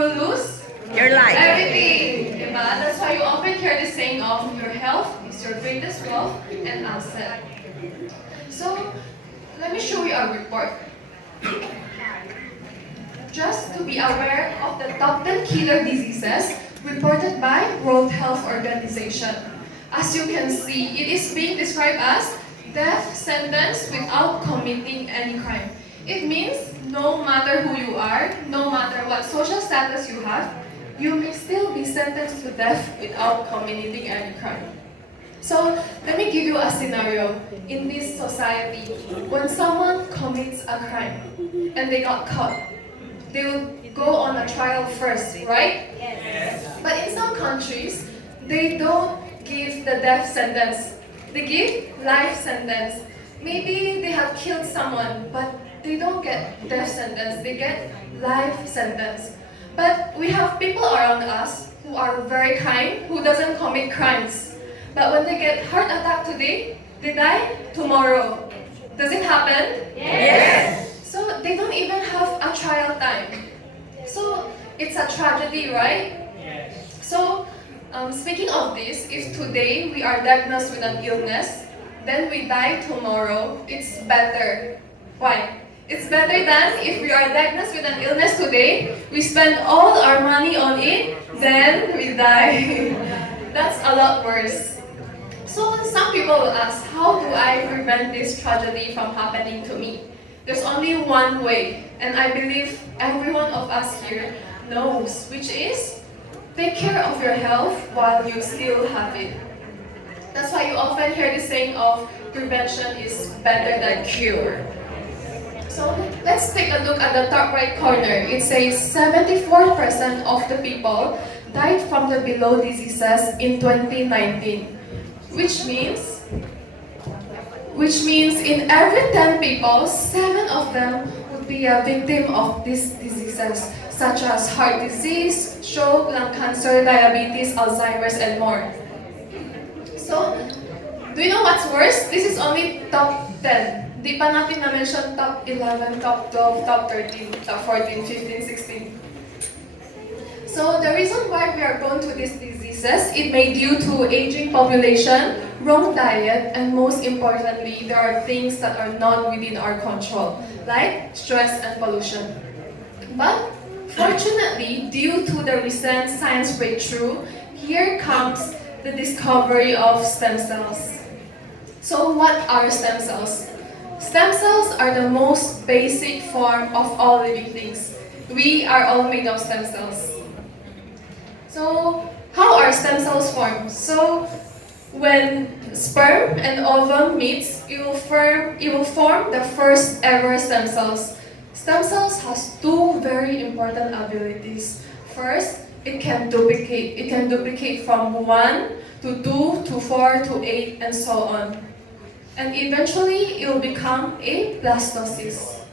will lose Your life. everything. Diba? That's why you often hear the saying of your health is your greatest wealth and asset. So, let me show you a report. Just to be aware of the top 10 killer diseases reported by World Health Organization. As you can see, it is being described as death sentence without committing any crime. It means no matter who you are, no matter what social status you have, you may still be sentenced to death without committing any crime. So, let me give you a scenario. In this society, when someone commits a crime and they got caught, they will go on a trial first, right? Yes. But in some countries, they don't give the death sentence. They give life sentence. Maybe they have killed someone, but they don't get death sentence. They get life sentence. But we have people around us who are very kind, who doesn't commit crimes. But when they get heart attack today, they die tomorrow. Does it happen? Yes. So they don't even have a trial time. So it's a tragedy, right? Yes. So speaking of this, if today we are diagnosed with an illness, then we die tomorrow, it's better. Why? It's better than if we are diagnosed with an illness today, we spend all our money on it, then we die. That's a lot worse. So some people will ask, how do I prevent this tragedy from happening to me? There's only one way, and I believe every one of us here knows, which is take care of your health while you still have it. That's why you often hear the saying of prevention is better than cure. So let's take a look at the top right corner. It says 74% of the people died from the below diseases in 2019, which means in every 10 people, 7 of them would be a victim of these diseases, such as heart disease, stroke, lung cancer, diabetes, Alzheimer's, and more. So, do you know what's worse? This is only top 10. Di pa natin na-mention top 11, top 12, top 13, top 14, 15, 16. So the reason why we are prone to these diseases, it may due to aging population, wrong diet, and most importantly, there are things that are not within our control, like stress and pollution. But fortunately, due to the recent science breakthrough, here comes the discovery of stem cells. So what are stem cells? Stem cells are the most basic form of all living things. We are all made of stem cells. So, how are stem cells formed? So, when sperm and ovum meets, it will form the first ever stem cells. Stem cells has two very important abilities. First, it can duplicate. It can duplicate from 1 to 2 to 4 to 8 and so on. And eventually, it will become a blastocyst.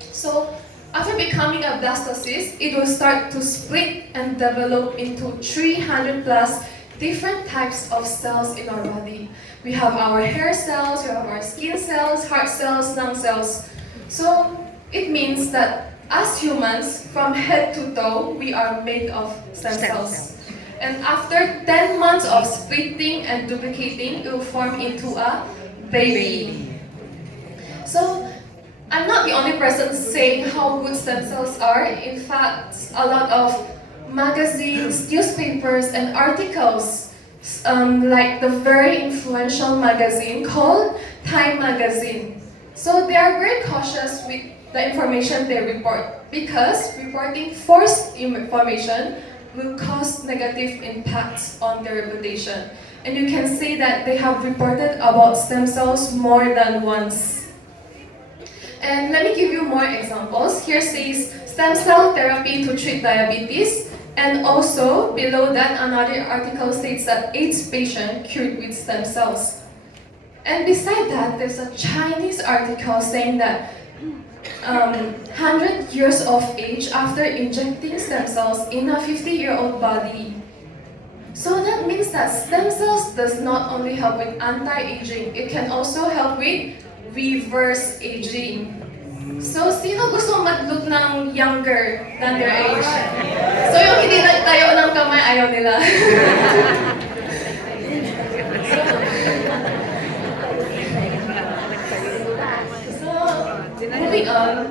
So, after becoming a blastocyst, it will start to split and develop into 300 plus different types of cells in our body. We have our hair cells, we have our skin cells, heart cells, lung cells. So it means that as humans, from head to toe, we are made of stem cells. And after 10 months of splitting and duplicating, it will form into a baby. So I'm not the only person saying how good stem cells are. In fact, a lot of magazines, newspapers, and articles, like the very influential magazine called Time Magazine. So they are very cautious with the information they report because reporting false information will cause negative impacts on their reputation. And you can say that they have reported about stem cells more than once. And let me give you more examples. Here says stem cell therapy to treat diabetes. And also, below that, another article states that AIDS patient cured with stem cells. And beside that, there's a Chinese article saying that 100 years of age after injecting stem cells in a 50-year-old body. So that means that stem cells does not only help with anti-aging, it can also help with reverse aging. So, sino gusto mag-look ng younger than their age? So, Tayo ng kamay, ayaw nila. So, moving on.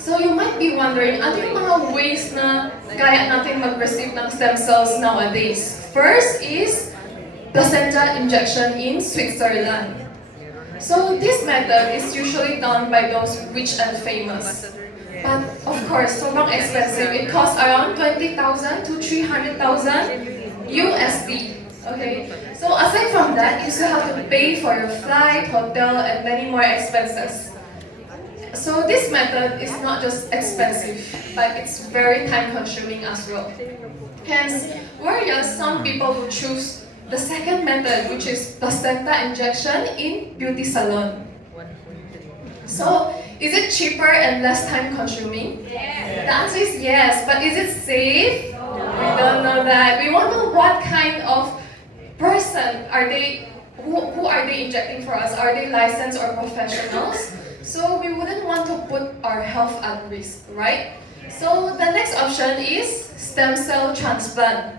So you might be wondering, ano yung mga ways na kaya natin mag-receive ng stem cells nowadays? First is placenta injection in Switzerland. So this method is usually done by those rich and famous. But of course, sobrang expensive. It costs around 20,000 to 300,000 USD. Okay? So aside from that, you still have to pay for your flight, hotel, and many more expenses. So this method is not just expensive, but it's very time-consuming as well. Hence, whereas some people will choose the second method, which is placenta injection in beauty salon. So, is it cheaper and less time-consuming? Yes. The answer is yes, but is it safe? No. We don't know that. We want to know what kind of person are they, who are they injecting for us? Are they licensed or professionals? So we wouldn't want to put our health at risk, right? So the next option is stem cell transplant.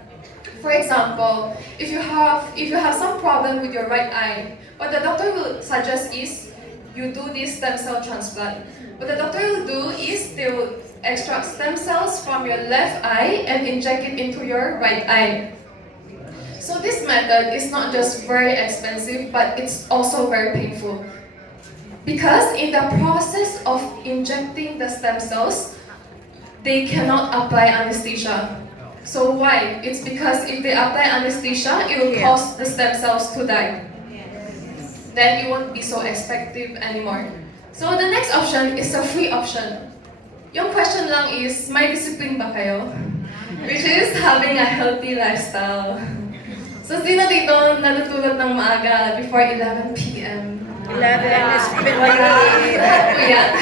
For example, if you have some problem with your right eye, what the doctor will suggest is you do this stem cell transplant. What the doctor will do is they will extract stem cells from your left eye and inject it into your right eye. So this method is not just very expensive, but it's also very painful. Because in the process of injecting the stem cells, they cannot apply anesthesia. So why? It's because if they apply anesthesia, it will cause the stem cells to die. Then it won't be so effective anymore. So the next option is a free option. Yung question lang is, may discipline ba kayo? Which is having a healthy lifestyle. So sino dito natutulog ng maaga before 11 p.m.? 11 is even late. Yeah.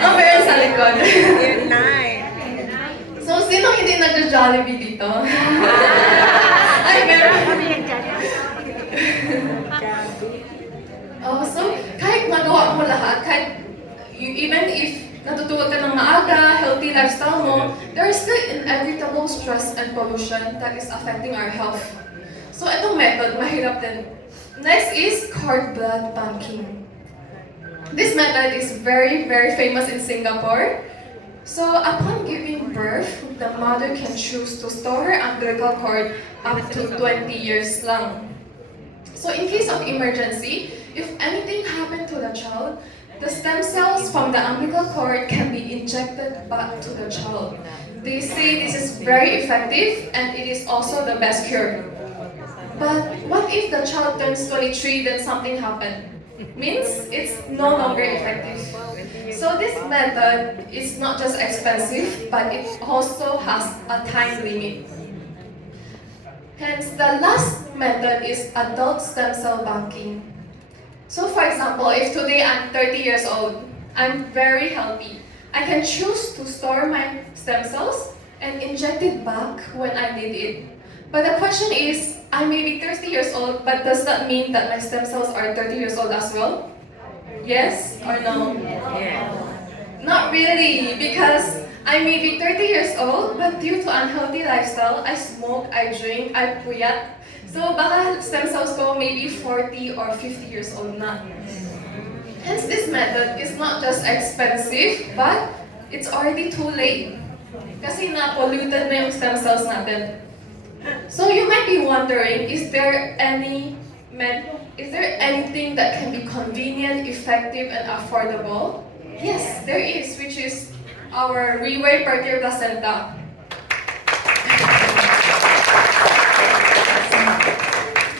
Ang meron sa likod. You're 9. So, sino hindi nag-Jollibee dito? Ay, meron. Oh, so, kahit magawa mo lahat, even if natutulog ka ng maaga, healthy lifestyle mo, there is still inevitable stress and pollution that is affecting our health. So, itong method, mahirap din. Next is cord blood banking. This method is very, very famous in Singapore. So upon giving birth, the mother can choose to store her umbilical cord up to 20 years long. So in case of emergency, if anything happened to the child, the stem cells from the umbilical cord can be injected back to the child. They say this is very effective and it is also the best cure. But what if the child turns 23, then something happened? Means it's no longer effective. So this method is not just expensive, but it also has a time limit. Hence, the last method is adult stem cell banking. So for example, if today I'm 30 years old, I'm very healthy, I can choose to store my stem cells and inject it back when I need it. But the question is, I may be 30 years old, but does that mean that my stem cells are 30 years old as well? Yes or no? Yeah. Not really, because I may be 30 years old, but due to unhealthy lifestyle, I smoke, I drink, I puyat. So baka stem cells ko maybe 40 or 50 years old na. Hence, this method is not just expensive, but it's already too late. Kasi na-polluted na yung stem cells natin. So you might be wondering, is there anything that can be convenient, effective, and affordable? Yes, there is, which is our Purtier placenta.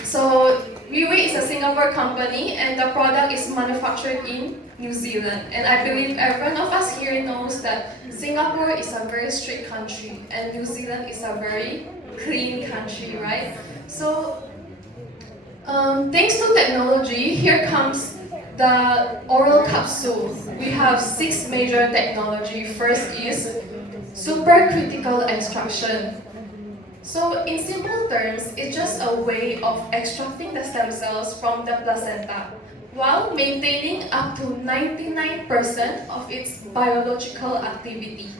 So Purtier is a Singapore company, and the product is manufactured in New Zealand. And I believe everyone of us here knows that Singapore is a very strict country, and New Zealand is a very clean country, right? So, thanks to technology, here comes the oral capsule. We have 6 major technology. First is supercritical extraction. So, in simple terms, it's just a way of extracting the stem cells from the placenta while maintaining up to 99% of its biological activity.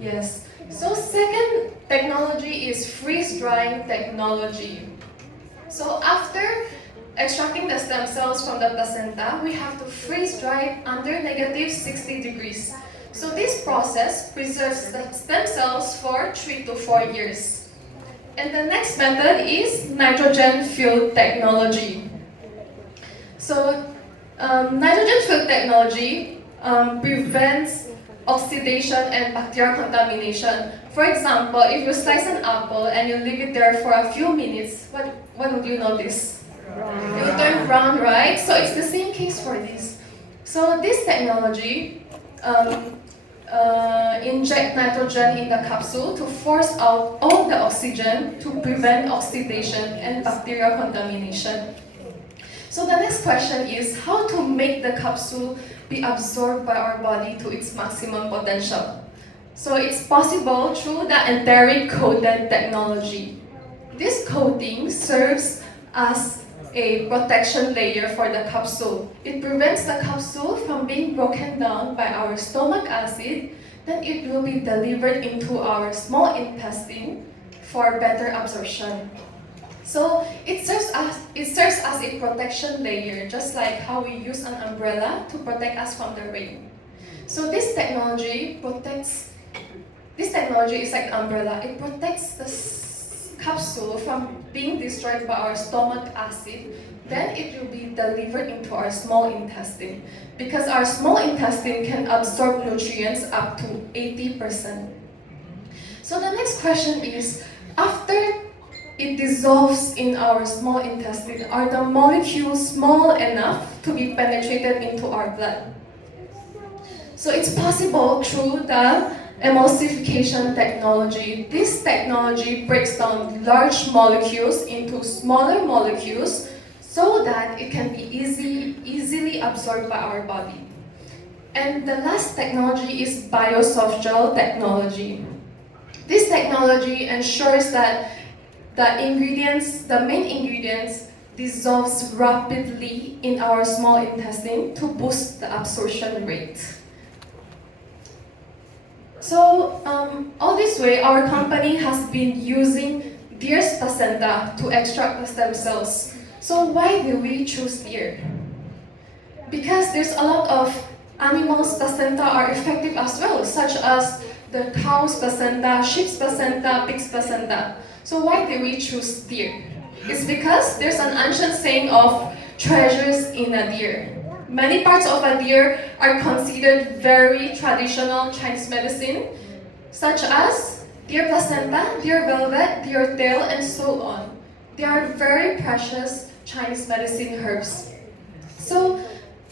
Yes. So second technology is freeze-drying technology. So after extracting the stem cells from the placenta, we have to freeze dry it under negative 60 degrees. So this process preserves the stem cells for 3 to 4 years. And the next method is nitrogen-filled technology. So nitrogen-filled technology prevents oxidation and bacterial contamination. For example, if you slice an apple and you leave it there for a few minutes, what would you notice? It will turn brown, right? So it's the same case for this. So this technology inject nitrogen in the capsule to force out all the oxygen to prevent oxidation and bacterial contamination. So the next question is how to make the capsule be absorbed by our body to its maximum potential. So it's possible through the enteric coated technology. This coating serves as a protection layer for the capsule. It prevents the capsule from being broken down by our stomach acid, then it will be delivered into our small intestine for better absorption. So it serves as a protection layer, just like how we use an umbrella to protect us from the rain. So this technology is like an umbrella. It protects the capsule from being destroyed by our stomach acid. Then it will be delivered into our small intestine, because our small intestine can absorb nutrients up to 80%. So the next question is, after it dissolves in our small intestine, are the molecules small enough to be penetrated into our blood? So it's possible through the emulsification technology. This technology breaks down large molecules into smaller molecules so that it can be easily absorbed by our body. And the last technology is biosoftgel technology. This technology ensures that the main ingredients dissolves rapidly in our small intestine to boost the absorption rate. So all this way, our company has been using deer's placenta to extract the stem cells. So why do we choose deer? Because there's a lot of animals' placenta are effective as well, such as the cow's placenta, sheep's placenta, pig's placenta. So why do we choose deer? It's because there's an ancient saying of treasures in a deer. Many parts of a deer are considered very traditional Chinese medicine, such as deer placenta, deer velvet, deer tail, and so on. They are very precious Chinese medicine herbs. So,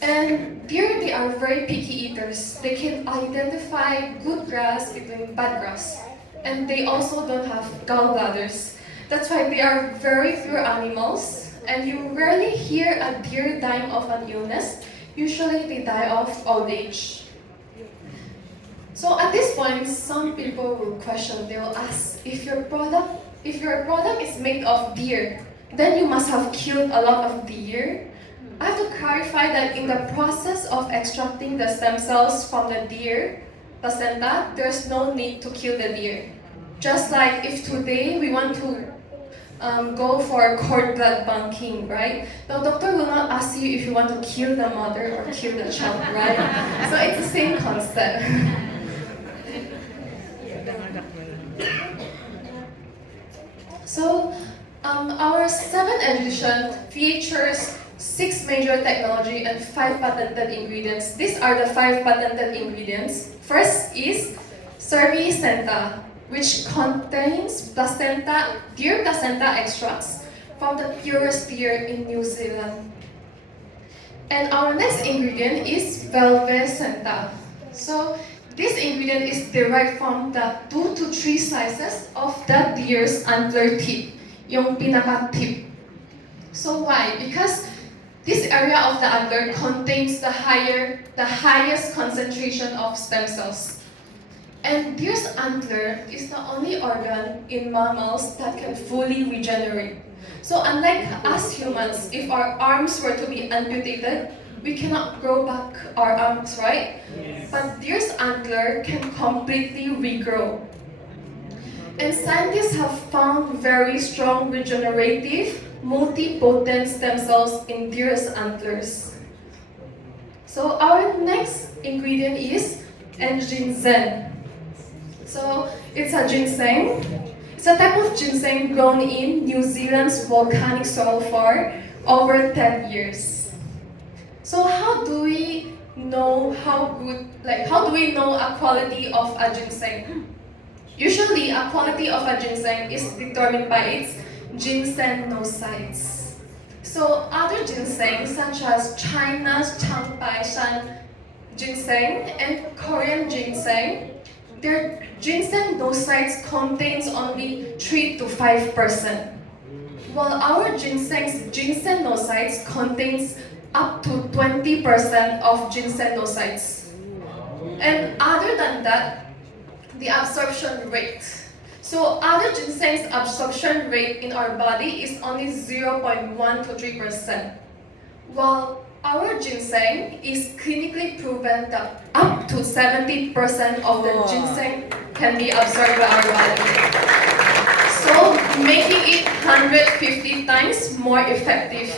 and deer, they are very picky eaters. They can identify good grass between bad grass. And they also don't have gallbladders. That's why they are very pure animals, and you rarely hear a deer dying of an illness. Usually they die of old age. So at this point, some people will question, they will ask, if your product is made of deer, then you must have killed a lot of deer. I have to clarify that in the process of extracting the stem cells from the deer placenta, there's no need to kill the deer. Just like if today we want to go for cord blood banking, right? The doctor will not ask you if you want to kill the mother or kill the child, right? So it's the same concept. So our 7th edition features 6 major technology and 5 patented ingredients. These are the 5 patented ingredients. First is Cervicenta, which contains deer placenta extracts from the purest deer in New Zealand. And our next ingredient is Velvecenta. So this ingredient is derived from the 2 to 3 slices of the deer's antler tip, yung pinaka-tip. So why? Because this area of the antler contains the highest concentration of stem cells. And deer's antler is the only organ in mammals that can fully regenerate. So unlike us humans, if our arms were to be amputated, we cannot grow back our arms, right? Yes. But deer's antler can completely regrow. And scientists have found very strong regenerative, multipotent stem cells in deer's antlers. So our next ingredient is ginseng. So it's a ginseng. It's a type of ginseng grown in New Zealand's volcanic soil for over 10 years. So how do we know how do we know a quality of a ginseng? Usually, a quality of a ginseng is determined by its ginsenosides. So other ginseng, such as China's Changpaishan ginseng and Korean ginseng, their ginsenosides contains only 3 to 5%, while our ginseng's ginsenosides contains up to 20% of ginsenosides. And other than that, the absorption rate. So other ginseng's absorption rate in our body is only 0.1 to 3%, while our ginseng is clinically proven that up to 70% of the ginseng can be absorbed by our body. So making it 150 times more effective.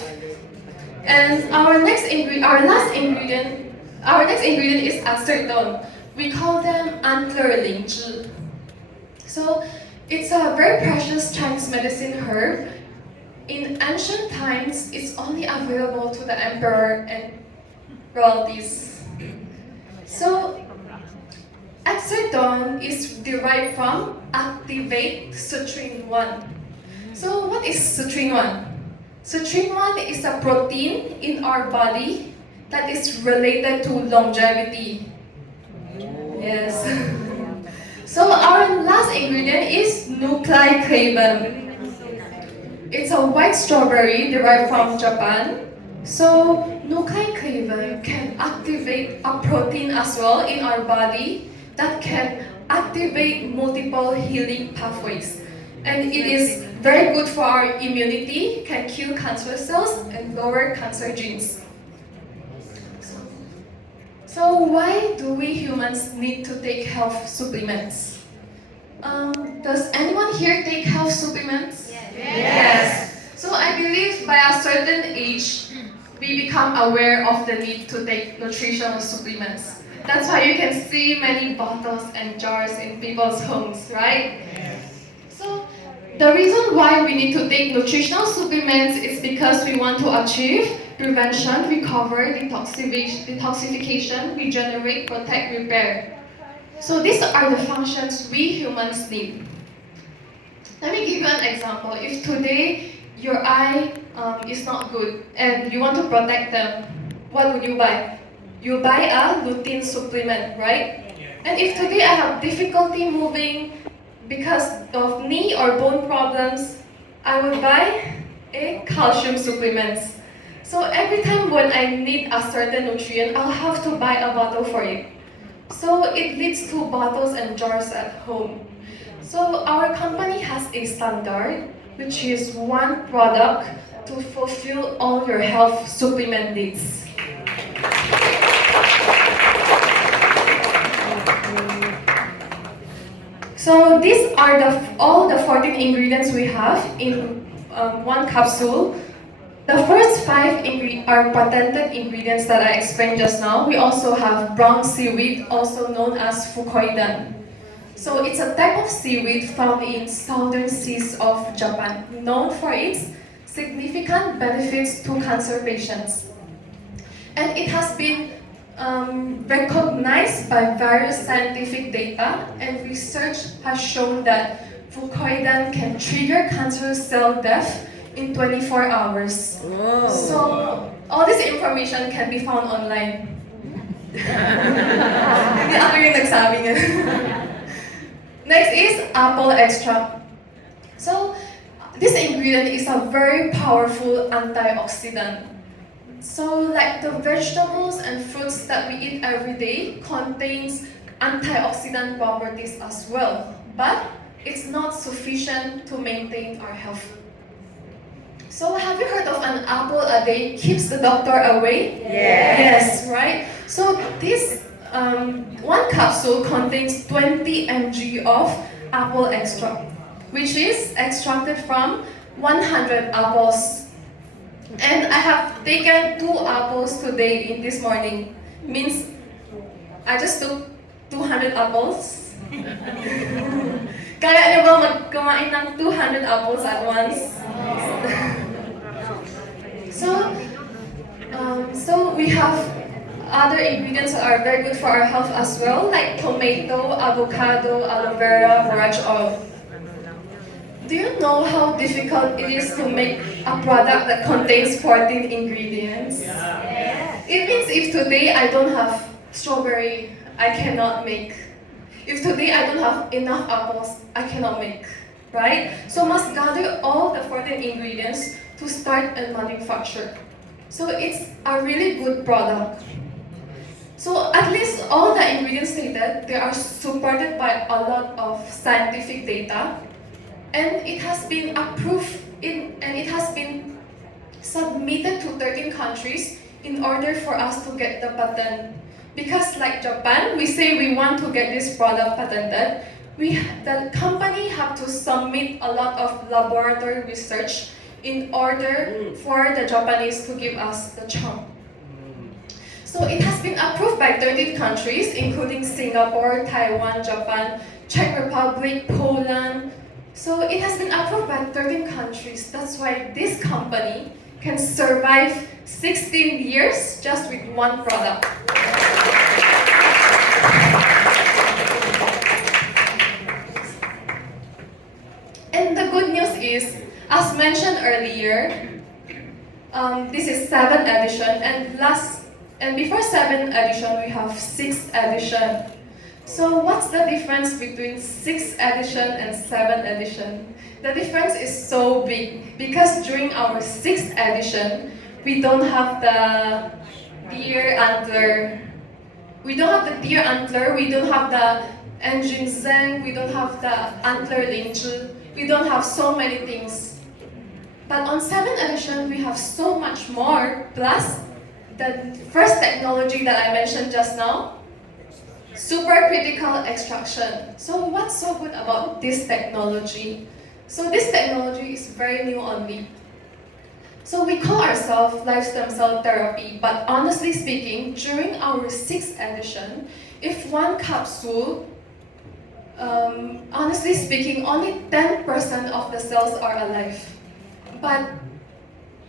And our next ingredient is acetone. We call them antler lingzhi. So it's a very precious Chinese medicine herb. In ancient times, it's only available to the emperor and royalties. So acetone is derived from activate sutrin-1. So what is sutrin-1? Sutrin-1 is a protein in our body that is related to longevity. Yes. So our last ingredient is nucleocabin. It's a white strawberry derived from Japan. So nucleocabin can activate a protein as well in our body that can activate multiple healing pathways. And it is very good for our immunity, can kill cancer cells and lower cancer genes. So why do we humans need to take health supplements? Does anyone here take health supplements? Yes. So I believe by a certain age, we become aware of the need to take nutritional supplements. That's why you can see many bottles and jars in people's homes, right? So the reason why we need to take nutritional supplements is because we want to achieve prevention, recovery, detoxification, regenerate, protect, repair. So these are the functions we humans need. Let me give you an example. If today your eye is not good and you want to protect them, what would you buy? You buy a lutein supplement, right? And if today I have difficulty moving because of knee or bone problems, I would buy a calcium supplement. So every time when I need a certain nutrient, I'll have to buy a bottle for it. So it leads to bottles and jars at home. So our company has a standard, which is one product to fulfill all your health supplement needs. So these are all the 14 ingredients we have in one capsule. The first 5 are patented ingredients that I explained just now. We also have brown seaweed, also known as fukoidan. So it's a type of seaweed found in southern seas of Japan, known for its significant benefits to cancer patients. And it has been recognized by various scientific data, and research has shown that fukoidan can trigger cancer cell death in 24 hours. Whoa. So all this information can be found online. Hindi ako yung nagsabi niya. Next is apple extract. So this ingredient is a very powerful antioxidant. So like the vegetables and fruits that we eat every day contains antioxidant properties as well, but it's not sufficient to maintain our health. So have you heard of an apple a day keeps the doctor away? Yes. Yes, right? So this one capsule contains 20 mg of apple extract, which is extracted from 100 apples. And I have taken 2 apples today in this morning. Means I just took 200 apples. Kaya niyo ba kumain ng 200 apples at once? So we have other ingredients that are very good for our health as well, like tomato, avocado, aloe vera, borage oil. Do you know how difficult it is to make a product that contains 14 ingredients? It means if today I don't have strawberry, I cannot make. If today I don't have enough apples, I cannot make. Right? So must gather all the 14 ingredients to start a manufacture. So it's a really good product. So at least all the ingredients stated, they are supported by a lot of scientific data, and it has been approved and it has been submitted to 13 countries in order for us to get the patent. Because like Japan, we say we want to get this product patented, the company have to submit a lot of laboratory research in order for the Japanese to give us the chance. So it has been approved by 13 countries, including Singapore, Taiwan, Japan, Czech Republic, Poland. So it has been approved by 13 countries. That's why this company can survive 16 years just with one product. And the good news is, as mentioned earlier, this is 7th edition, and before 7th edition we have 6th edition. So what's the difference between 6th edition and 7th edition? The difference is so big because during our 6th edition, we don't have the deer antler. We don't have the deer antler, we don't have the engine zeng, we don't have the antler linju, we don't have so many things. But on 7th edition, we have so much more, plus the first technology that I mentioned just now, supercritical extraction. So what's so good about this technology? So this technology is very new only. So we call ourselves live stem cell therapy, but honestly speaking, during our 6th edition, if one capsule, honestly speaking, only 10% of the cells are alive. But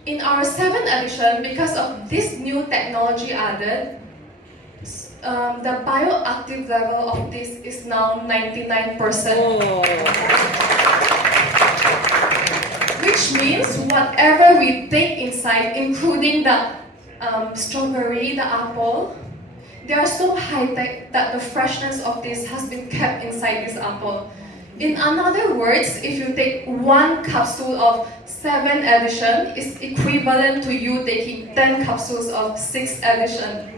in our 7th edition, because of this new technology added, the bioactive level of this is now 99%. Which means whatever we take inside, including the strawberry, the apple, they are so high-tech that the freshness of this has been kept inside this apple. In other words, if you take one capsule of 7th edition, it's equivalent to you taking 10 capsules of 6th edition.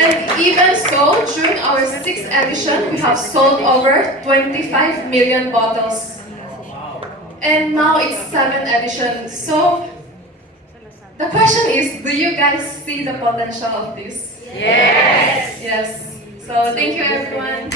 And even so, during our 6th edition, we have sold over 25 million bottles. And now it's 7th edition. So the question is, do you guys see the potential of this? Yes. Yes. So thank you everyone.